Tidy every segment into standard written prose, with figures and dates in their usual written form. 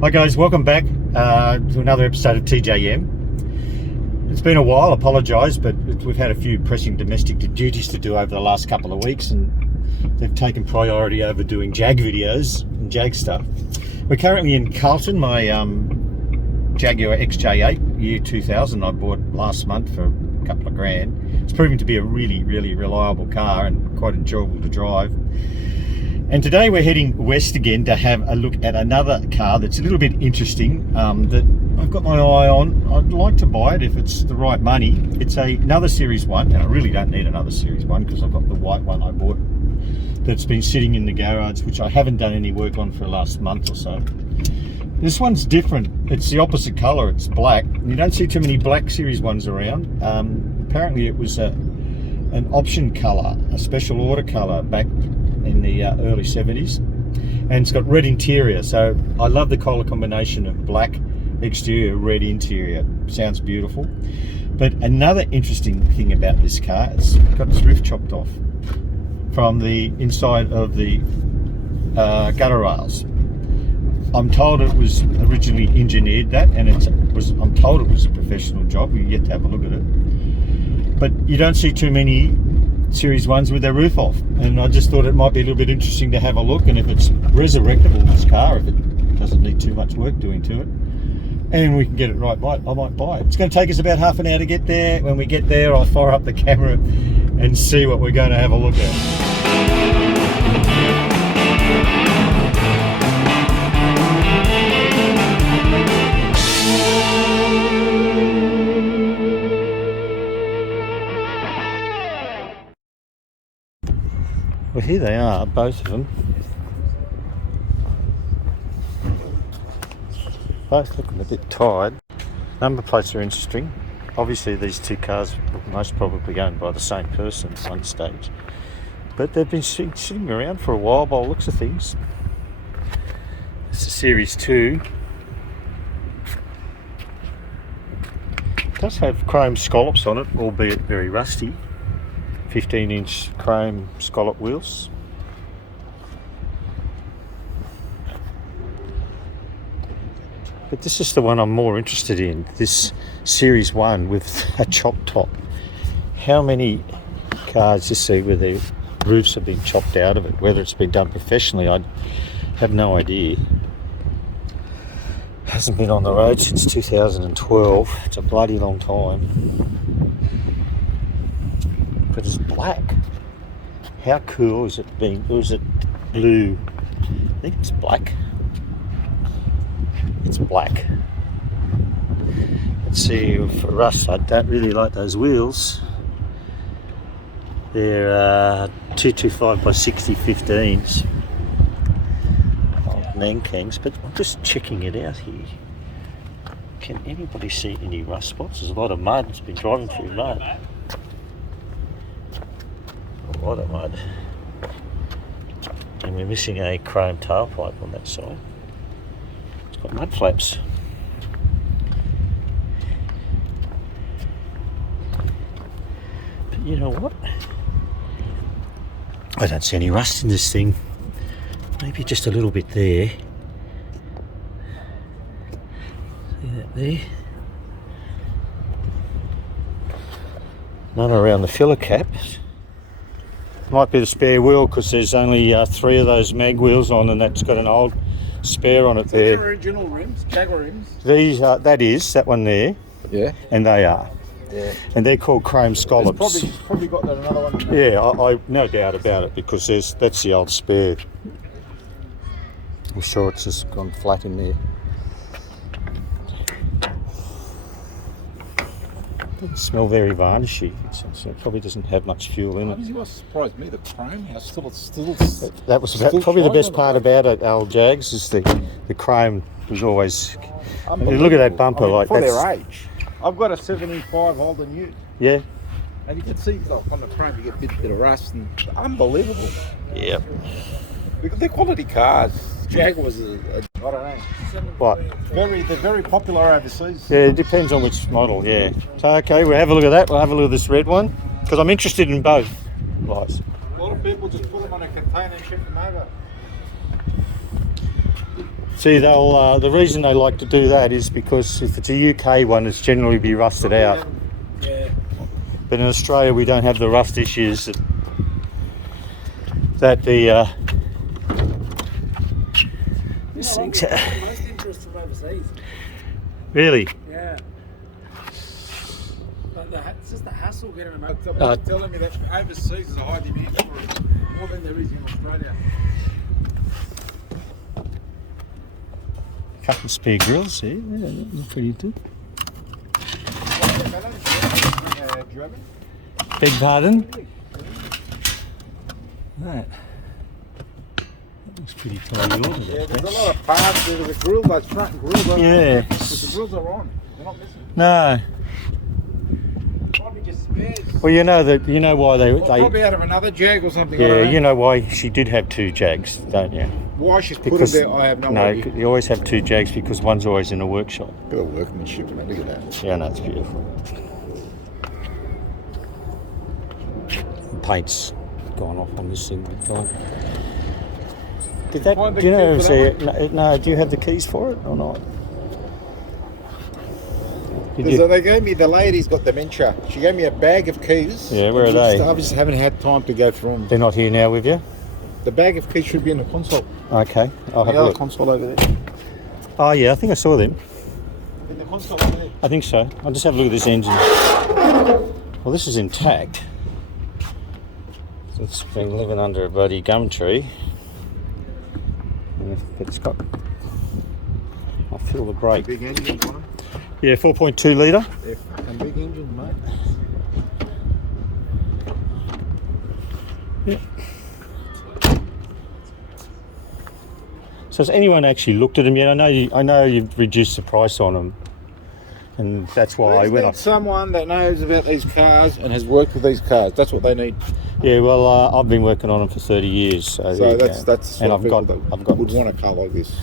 Hi guys, welcome back to another episode of TJM. It's been a while, I apologise, but we've had a few pressing domestic duties to do over the last couple of weeks and they've taken priority over doing Jag videos and Jag stuff. We're currently in Carlton, my Jaguar XJ6 year 2000 I bought last month for a couple of grand. It's proving to be a really reliable car and quite enjoyable to drive. And today we're heading west again to have a look at another car that's a little bit interesting that I've got my eye on. I'd like to buy it if it's the right money. It's another Series 1, and I really don't need another Series 1 because I've got the white one I bought that's been sitting in the garage, which I haven't done any work on for the last month or so. This one's different. It's the opposite colour. It's black. You don't see too many black Series 1s around. Apparently it was an option colour, a special order colour back in the early 70s, and it's got red interior, so I love the colour combination of black exterior, red interior. Sounds beautiful. But another interesting thing about this car, it's got its roof chopped off from the inside of the gutter rails. I'm told it was originally engineered that, and I'm told it was a professional job. We've yet to have a look at it, but you don't see too many Series 1s with their roof off, and I just thought it might be a little bit interesting to have a look, and if it's resurrectable, this car, if it doesn't need too much work doing to it and we can get it right, I might buy it. It's going to take us about half an hour to get there. When we get there, I'll fire up the camera and see what we're going to have a look at. Well, here they are, both of them. Both looking a bit tired. Number plates are interesting. Obviously these two cars were most probably owned by the same person at one stage. But they've been sitting around for a while by the looks of things. It's a Series 2. It does have chrome scallops on it, albeit very rusty. 15-inch chrome scallop wheels. But this is the one I'm more interested in, this Series 1 with a chopped top. How many cars do you see where the roofs have been chopped out of it? Whether it's been done professionally, I have no idea. Hasn't been on the road since 2012. It's a bloody long time. But it's black. How cool is it being? Or is it blue? I think it's black. It's black. Let's see, for us, I don't really like those wheels. They're 225 by 60 15s. Nankangs, but I'm just checking it out here. Can anybody see any rust spots? There's a lot of mud. It's been driving through mud. A lot of mud, and we're missing a chrome tailpipe on that side. It's got mud flaps. But you know what? I don't see any rust in this thing. Maybe just a little bit there. See that there? None around the filler caps. Might be the spare wheel because there's only 3 of those mag wheels on, and that's got an old spare on it there. They're original rims, Jaguar rims. These that one there. Yeah. And they are. Yeah. And they're called chrome scallops. It's probably got that another one. Yeah, I no doubt about it because that's the old spare. I'm sure it's just gone flat in there. Doesn't smell very varnishy, so it probably doesn't have much fuel in it. What surprised me, the chrome, how still That was probably the best part about it, old Jags, is the chrome was always. Look at that bumper, like for that's, their age. I've got a 75 Holden Ute. Yeah. And you can see like, on the chrome you get a bit of rust, and unbelievable. Yeah. They're quality cars. Jaguars are, I don't know. What? They're very popular overseas. Yeah, it depends on which model, yeah. So, okay, we'll have a look at that. We'll have a look at this red one, because I'm interested in both. Lights. A lot of people just put them on a container and ship them over. See, they'll. The reason they like to do that is because if it's a UK one, it's generally be rusted out. Yeah. But in Australia, we don't have the rust issues that the these things have. Most interest from overseas. Really? Yeah. But it's just the hassle getting them out. Someone's telling me that overseas is a high demand for it, more than there is in Australia. Couple of spare grills here. Yeah, they're pretty good. German? Beg pardon? That looks pretty tidy ordered. Yeah, there's a lot of parts. There's a grill, those front grills. Yeah. But the grills are on. They're not missing. No. Probably just spares. Well, you know why they Probably out of another Jag or something. yeah, you know why she did have two Jags, don't you? Why she's put them there, I have no idea. You always have two Jags because one's always in a workshop. Bit of workmanship, look at that. Yeah, no, it's beautiful. The paint's gone off on this thing. Did that? Find the Do you know? key for that No. Do you have the keys for it or not? Did So you? they gave me, the lady's got dementia. She gave me a bag of keys. Yeah, where are they? I just haven't had time to go through them. They're not here now with you. The bag of keys should be in the console. Okay, I'll have The a other look. console over there. Oh yeah, I think I saw them. In the console over there. I think so. I'll just have a look at this engine. Well, this is intact. It's been living under a bloody gum tree. But it's got. I feel the brake. Big engine on them. Yeah, 4.2 litre. They're fucking big engines, mate. Yeah. So has anyone actually looked at them yet? I know you've reduced the price on them, and that's why They need someone that knows about these cars and has worked with these cars. That's what they need. Yeah, well, I've been working on them for 30 years. So that's and what I've got would want a car like this.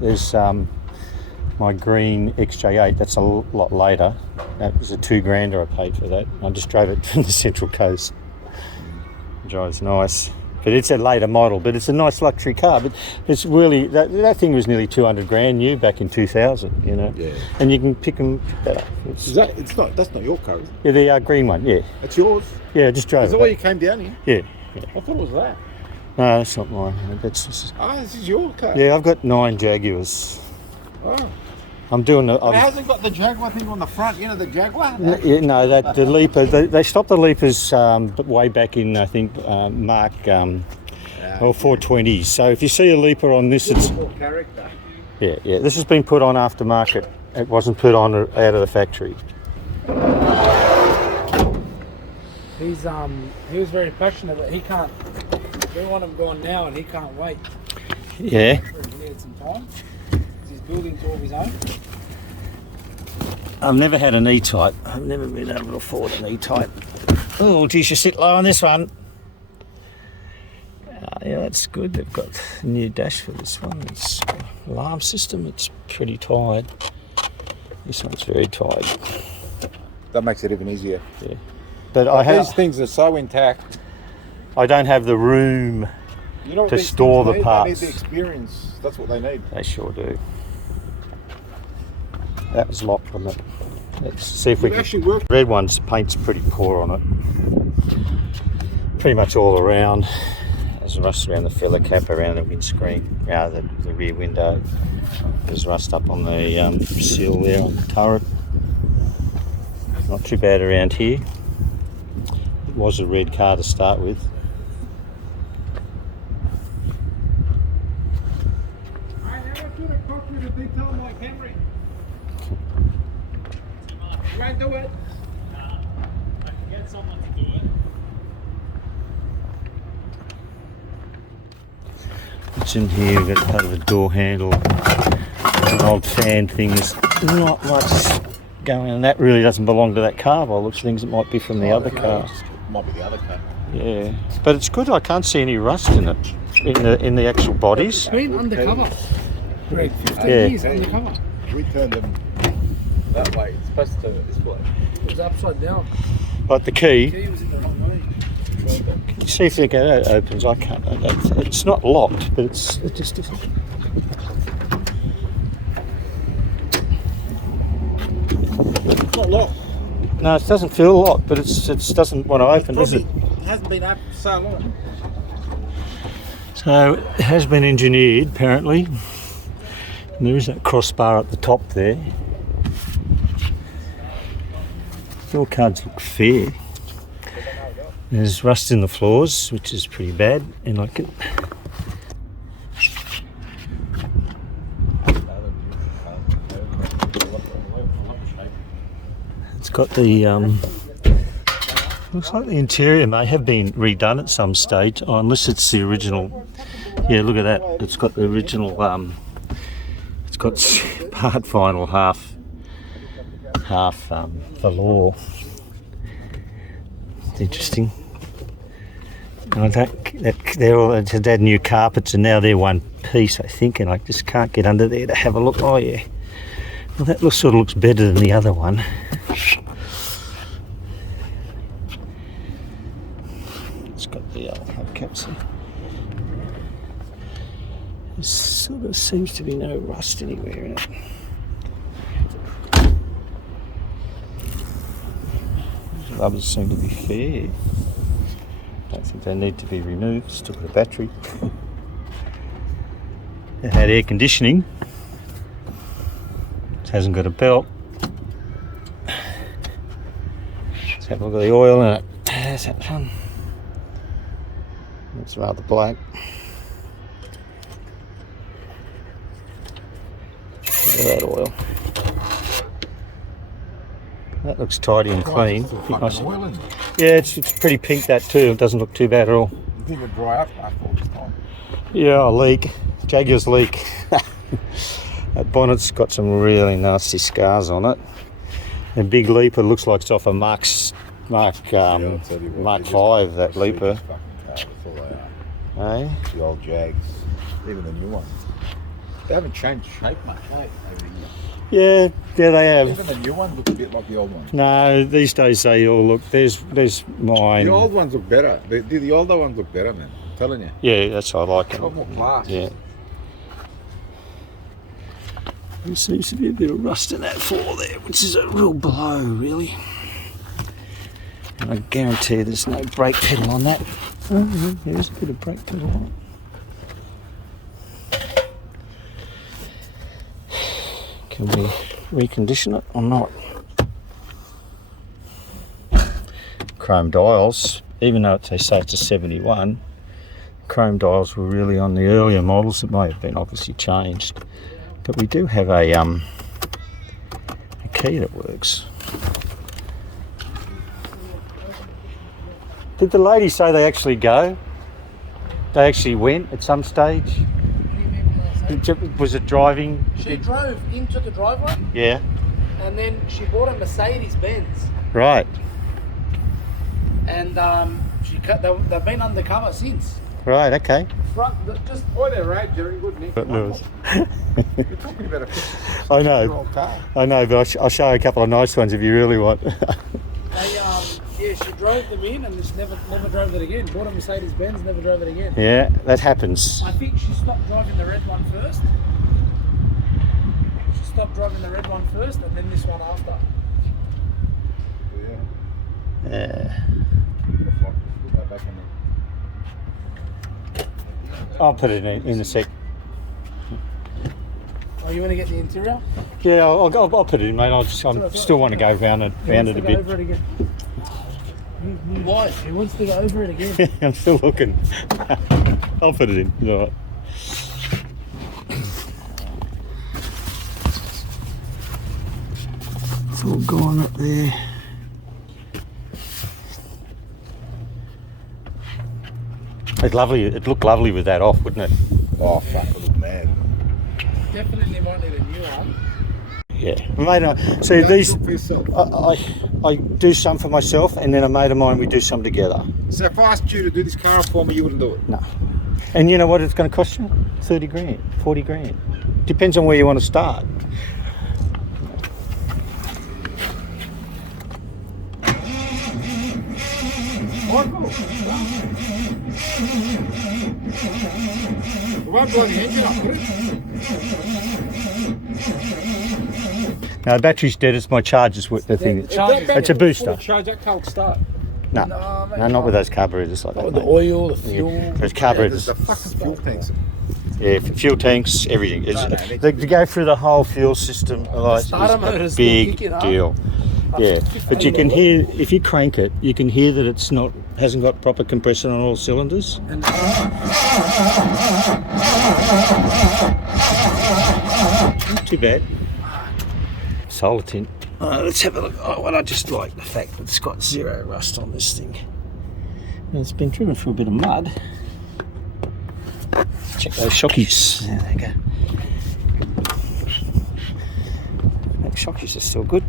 there's my green XJ8. That's a lot later. That was a $2,000 I paid for that. I just drove it from the Central Coast. It drives nice. But it's a later model, but it's a nice luxury car. But it's really, that thing was nearly 200 grand new back in 2000, you know. Yeah. And you can pick them better. That's not your car, is it? Yeah, the green one, yeah. It's yours. Yeah, I just drove Is it. that why you came down here? Yeah. I thought it was that. No, that's not mine. That's just, This is your car. yeah, I've got 9 Jaguars. Oh. I'm doing the. It hasn't got the Jaguar thing on the front, you know, the Jaguar? No, that the Leaper. They stopped the Leapers way back in, I think, Mark 420s. So if you see a Leaper on this, it's character. yeah. This has been put on aftermarket. It wasn't put on out of the factory. He was very passionate, but he can't. We want him gone now, and he can't wait. Yeah. He needed some time. He's building two of his own. I've never had an E-Type. I've never been able to afford an E-Type. Oh, geez, you sit low on this one. Yeah, that's good. They've got a new dash for this one. It's alarm system. It's pretty tight. This one's very tight. That makes it even easier. Yeah, but These things are so intact. I don't have the room. You know what to these store things the need? parts. They need the experience. That's what they need. They sure do. That was locked on it. Let's see if we It can. actually worked. Red one's paint's pretty poor on it. Pretty much all around. There's rust around the filler cap, around the windscreen, the rear window. There's rust up on the sill there on the turret. Not too bad around here. It was a red car to start with. I never should have cooked with a big time like Henry. You won't do it. I can get someone to do it. It's in here, we've got part of a door handle, an old fan thing. There's not much going on. That really doesn't belong to that car by the looks of things. It might be from the other car. Might be the other car. Yeah, but it's good. I can't see any rust in it, in the actual bodies. It's been undercover. Greg, 15 Yeah. years undercover. We turned them that way. It's supposed to turn it this way. It was upside down. But the key, He was in the wrong way. can you see if it opens? I can't. It's not locked, but it just isn't. not locked. No, it doesn't feel a lot, but it doesn't want to open, does it? It hasn't been open for so long. So it has been engineered, apparently. And there is that crossbar at the top there. Door cards look fair. There's rust in the floors, which is pretty bad, and I can. It's got the looks like the interior may have been redone at some stage, unless it's the original. Yeah, look at that. It's got the original. It's got part vinyl, half velour. It's interesting. And it had new carpets, and now they're one piece, I think, and I just can't get under there to have a look. Oh yeah. Well, that sort of looks better than the other one. It's got the hubcaps here. There sort of seems to be no rust anywhere in it. The rubbers seem to be fair. Don't think they need to be removed. Still got a battery. It had air conditioning. It hasn't got a belt. Let's have a look at the oil in it. There's that one. It's rather black. Look at that oil. That looks tidy and clean. Nice. Yeah, it's pretty pink, that too. It doesn't look too bad at all. You think it'll dry up after all this time? Yeah, a leak. Jaguars leak. That bonnet's got some really nasty scars on it. The big leaper looks like it's off a Mark 5, that leaper. That's all they are. Eh? The old Jags, even the new ones. They haven't changed shape much, have they? Yeah, they have. Even the new ones look a bit like the old ones. No, these days they all look. There's mine. The old ones look better. The older ones look better, man. I'm telling you. Yeah, that's what I like. It's got more class. Yeah. There seems to be a bit of rust in that floor there, which is a real blow, really. And I guarantee there's no brake pedal on that. Oh, there's a bit of brake pedal on it. Can we recondition it or not? Chrome dials, even though they say it's a 71, chrome dials were really on the earlier models. It may have been obviously changed, but we do have a key that works. Did the lady say they actually go? They actually went at some stage? Was it driving? She drove into the driveway. Yeah. And then she bought a Mercedes Benz. Right. And they've been undercover since. Right. Okay. Just They're road, Jerry. Good, Nick. But Lewis. You're talking about a 50 I know. year old car. I know, but I'll show you a couple of nice ones if you really want. she drove them in and just never drove it again. Bought a Mercedes Benz, never drove it again. Yeah, that happens. I think she stopped driving the red one first. She stopped driving the red one first, and then this one after. Yeah. I'll put it in a sec. Oh, you want to get the interior? Yeah, I'll put it in, mate. I still want to go round it a bit. Over it again. Why? He wants to go over it again. I'm still looking. I'll put it in. You know what? It's all gone up there. It's lovely. It'd look lovely with that off, wouldn't it? Oh, fuck, it look mad. Definitely might need a new one. Yeah, mate. See these. For yourself. I do some for myself, and then a mate of mine, we do some together. So if I asked you to do this car for me, you wouldn't do it? No. And you know what it's going to cost you? 30 grand, 40 grand. Depends on where you want to start. No, the battery's dead. It's my charger's the thing. The charger's It's a booster. Charge that can't start. No, mate, no, not with those carburetors like that. With the mate. oil, the fuel. Those Yeah, carburetors. the fucking fuel tanks. Yeah, fuel tanks, everything. To go through the whole fuel system, like, starter it's motor's a big kicking up. deal. Yeah, but you can hear, if you crank it, you can hear that it's not, hasn't got proper compressor on all cylinders. And Not too bad. Solar tint. Let's have a look. Oh, well, I just like the fact that it's got zero rust on this thing. And it's been driven through a bit of mud. Let's check those shockies. There they go. Those shockies are still good.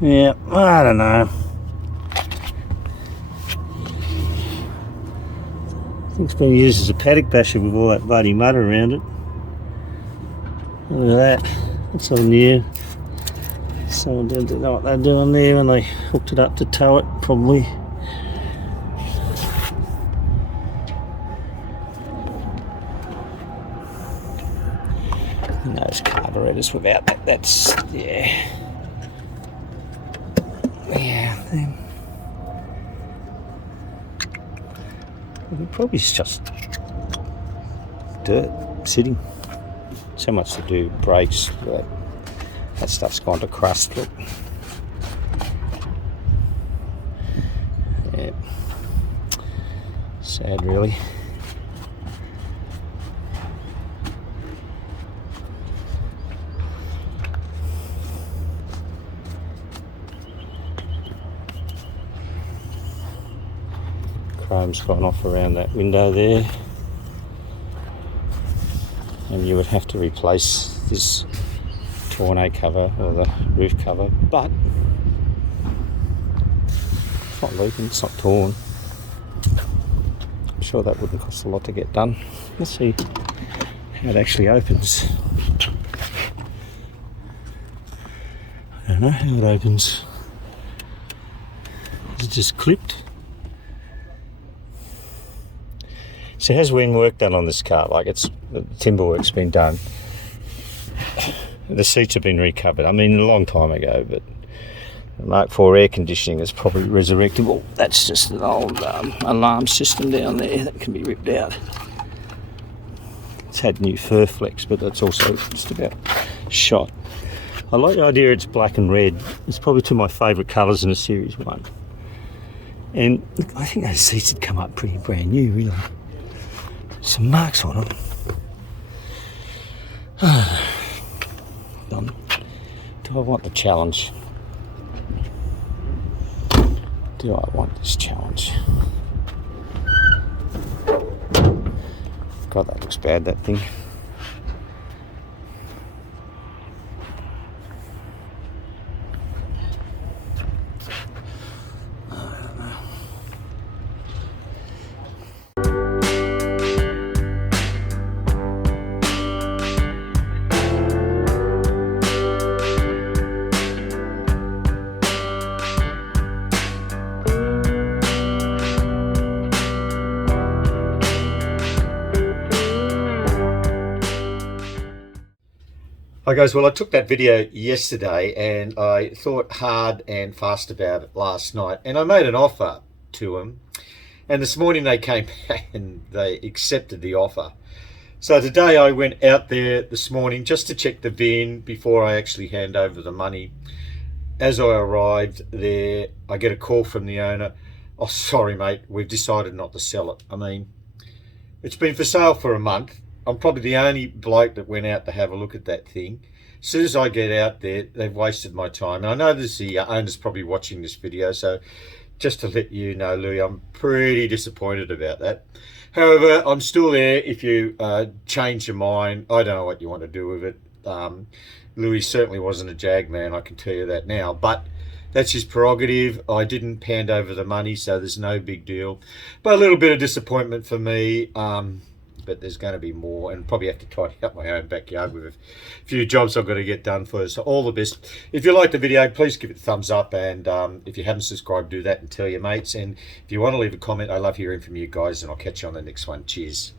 Yeah, I don't know. Thing's been used as a paddock basher with all that bloody mud around it. Look at that. That's all new. Someone didn't know what they're doing there when they hooked it up to tow it, probably. And those carburetors without that, that's, yeah. Yeah, then. Probably it's just dirt sitting. So much to do, brakes, that stuff's gone to crust. Look. Yeah. Sad, really. Chrome's gone off around that window there, and you would have to replace this tonneau cover or the roof cover, but it's not leaking, it's not torn. I'm sure that wouldn't cost a lot to get done. Let's see how it actually opens. I don't know how it opens. Is it just clipped? So has been work done on this car, like it's the timber work's been done. The seats have been recovered. I mean, a long time ago, but the Mark IV air conditioning is probably resurrectable. That's just an old alarm system down there that can be ripped out. It's had new fur flex, but that's also just about shot. I like the idea it's black and red. It's probably two of my favourite colours in a Series 1. And I think those seats had come up pretty brand new, really. Some marks on them. Do I want the challenge? Do I want this challenge? God, that looks bad, that thing. Hi guys, well I took that video yesterday and I thought hard and fast about it last night, and I made an offer to them, and this morning they came back and they accepted the offer. So today I went out there this morning just to check the VIN before I actually hand over the money. As I arrived there, I get a call from the owner. Oh, sorry mate, we've decided not to sell it. I mean, it's been for sale for a month. I'm probably the only bloke that went out to have a look at that thing. As soon as I get out there, they've wasted my time. And I know the owner's probably watching this video, so just to let you know, Louis, I'm pretty disappointed about that. However, I'm still there if you change your mind. I don't know what you want to do with it. Louis certainly wasn't a Jag man, I can tell you that now. But that's his prerogative. I didn't hand over the money, so there's no big deal. But a little bit of disappointment for me. but there's going to be more, and probably have to tidy up my own backyard with a few jobs I've got to get done first. So all the best. If you like the video, please give it a thumbs up, and if you haven't subscribed, do that and tell your mates. And if you want to leave a comment, I love hearing from you guys, and I'll catch you on the next one. Cheers.